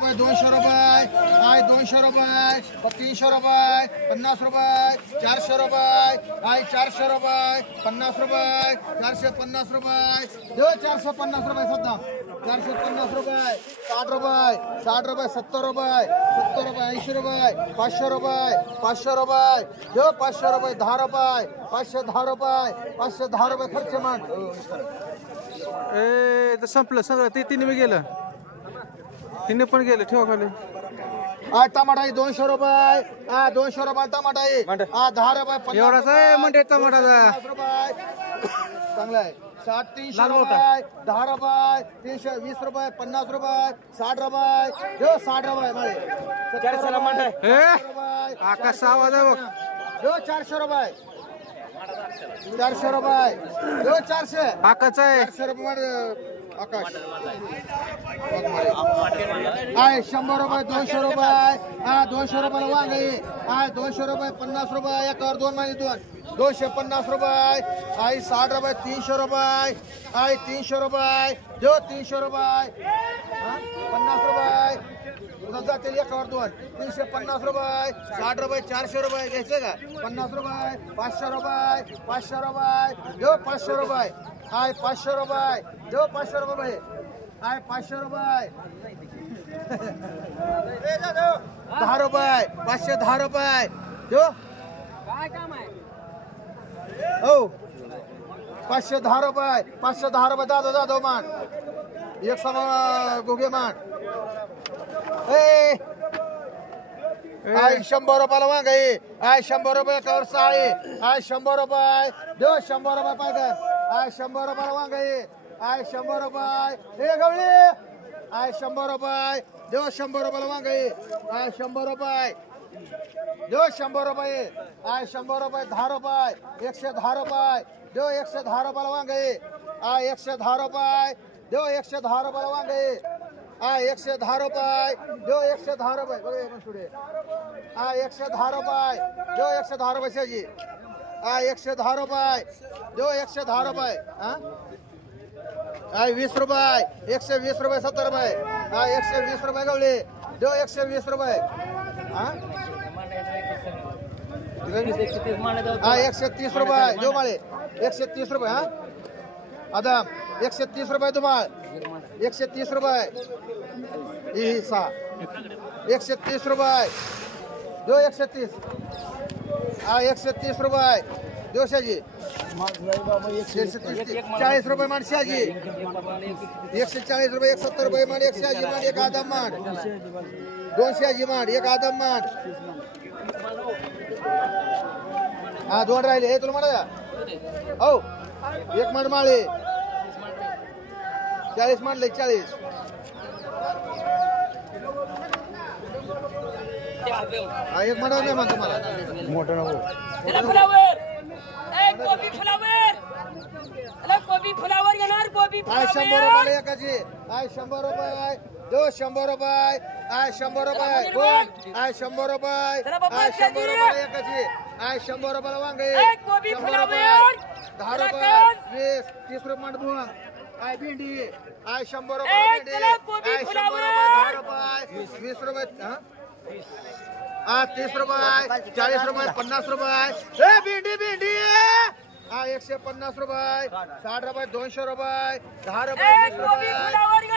200 रुपये, 200 रुपये, 300 रुपये, 50 रुपये, 400 रुपये, 400 रुपये, 50 रुपये, 450 रुपये, 450 रुपये सध्या 450 रुपये, 60 रुपये, 60 रुपये, 70 रुपये, 70 रुपये, 80 रुपये, 500 रुपये, 500 रुपये, 500 रुपये, 10 रुपये, 510 रुपये, 510 रुपये खर्च मान. संपलं सगळं ते तिने मी गेलं तिने पण गेलं ठेवा खाली. टमाटा 200 रुपये, 200 रुपये टमाटा 10 रुपये, एवढाच आहे म्हणते टमाटाचा चांगला आहे. 300 रुपये, 10 रुपये, 320 रुपये, 50 रुपये, 60 रुपये, 60 रुपये आकाश आवाज आहे बघ. 400 रुपये, 400 रुपये, 400 आकाश आहे 400 रुपये आकाश 100 रुपये, 200 रुपये, 200 रुपये वांगे, 200 रुपये, 50 रुपये, 2 महिने 250 रुपये, 60 रुपये, 300 रुपये, 300 रुपये, 300 रुपये, 50 रुपये जातील 2 350 रुपये, 60 रुपये, 400 रुपये घ्यायचे का 50 रुपये, 500 रुपये, 500 रुपये, 500 रुपये, 500 रुपये, 500 रुपये, 500 रुपये, 10 रुपये, 510 रुपये, काय काम आहे हो 510 रुपये, 510 रुपये दादा मान एक समा गोगे मान 100 रुपयाला वांगे, 100 रुपये कर साळी, 100 रुपये 100 रुपये पाहिजे, 100 रुपयाला वांगे, 100 रुपये हे गवळी, 100 रुपये 100 रुपयाला वांगे, 100 रुपये 100 रुपये, 100 रुपये 10 रुपये, 110 रुपये 110 रुपयाला वांगे, 110 रुपये 110 रुपयाला वांगे, 110 रुपये 110 रुपये बघा मनसुडे, 110 रुपये 110 रुपये शाजी, 110 रुपये 110 रुपये 20 रुपये, 120 रुपये 70 रुपये, 120 रुपये गवळे 120 रुपये 130 रुपये जो माळे 130 रुपये आदम 130 रुपये धुमाळ 130 रुपये 130 रुपये 130 130 रुपये 200 40 रुपये मान शाजी 140 रुपये 170 रुपये मान 180 मान एक आदम मान 280 मान एक आदम मान 2 राहिले हे तुला म्हणा हो एक मान माळे 40 मानले 40 एक म्हणा नाही म्हणतो मला मोठं नको फ्लावर एक गोबी फ्लावर अरे गोबी फ्लावर येणार गोबी 100 रुपये एकाची 100 रुपये 100 रुपये 100 रुपये बोल 100 रुपये 100 रुपये एकाची 100 रुपयाला वांगे एक गोबी फ्लावर 10 रुपये 20 30 रुपये मांड भुवा भेंडी 100 रुपये भेंडी 100 रुपये 10 रुपये 20 रुपये 30 रुपये 40 रुपये 50 रुपये भेंडी 150 रुपये 60 रुपये 200 रुपये 10 रुपये 20 रुपये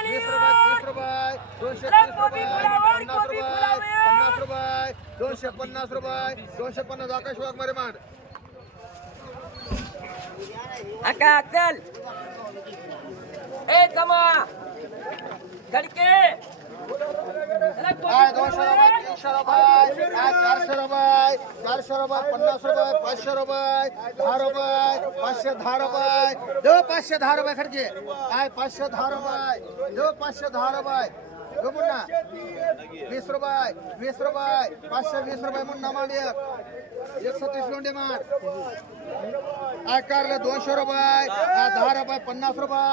20 रुपये 30 रुपये 230 रुपये 50 रुपये 50 रुपये 250 रुपये 250 आकाश वाघ मारे मांड अक्का चल ए जमा धडके 200 रुपये 300 रुपये 400 रुपये 400 रुपये 50 रुपये 500 रुपये 10 रुपये 510 रुपये 510 रुपये खर्चे 510 रुपये 510 रुपये मुन्ना 20 रुपये 20 रुपये 520 रुपये मुन्ना मांड 137 लोंडे मांड कारले 200 रुपये 10 रुपये 50 रुपये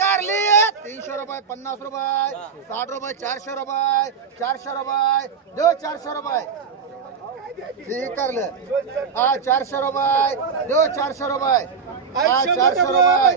कारली 300 रुपये 50 रुपये 60 रुपये 400 रुपये 400 रुपये 400 रुपये कारले 400 रुपये 400 रुपये 400 रुपये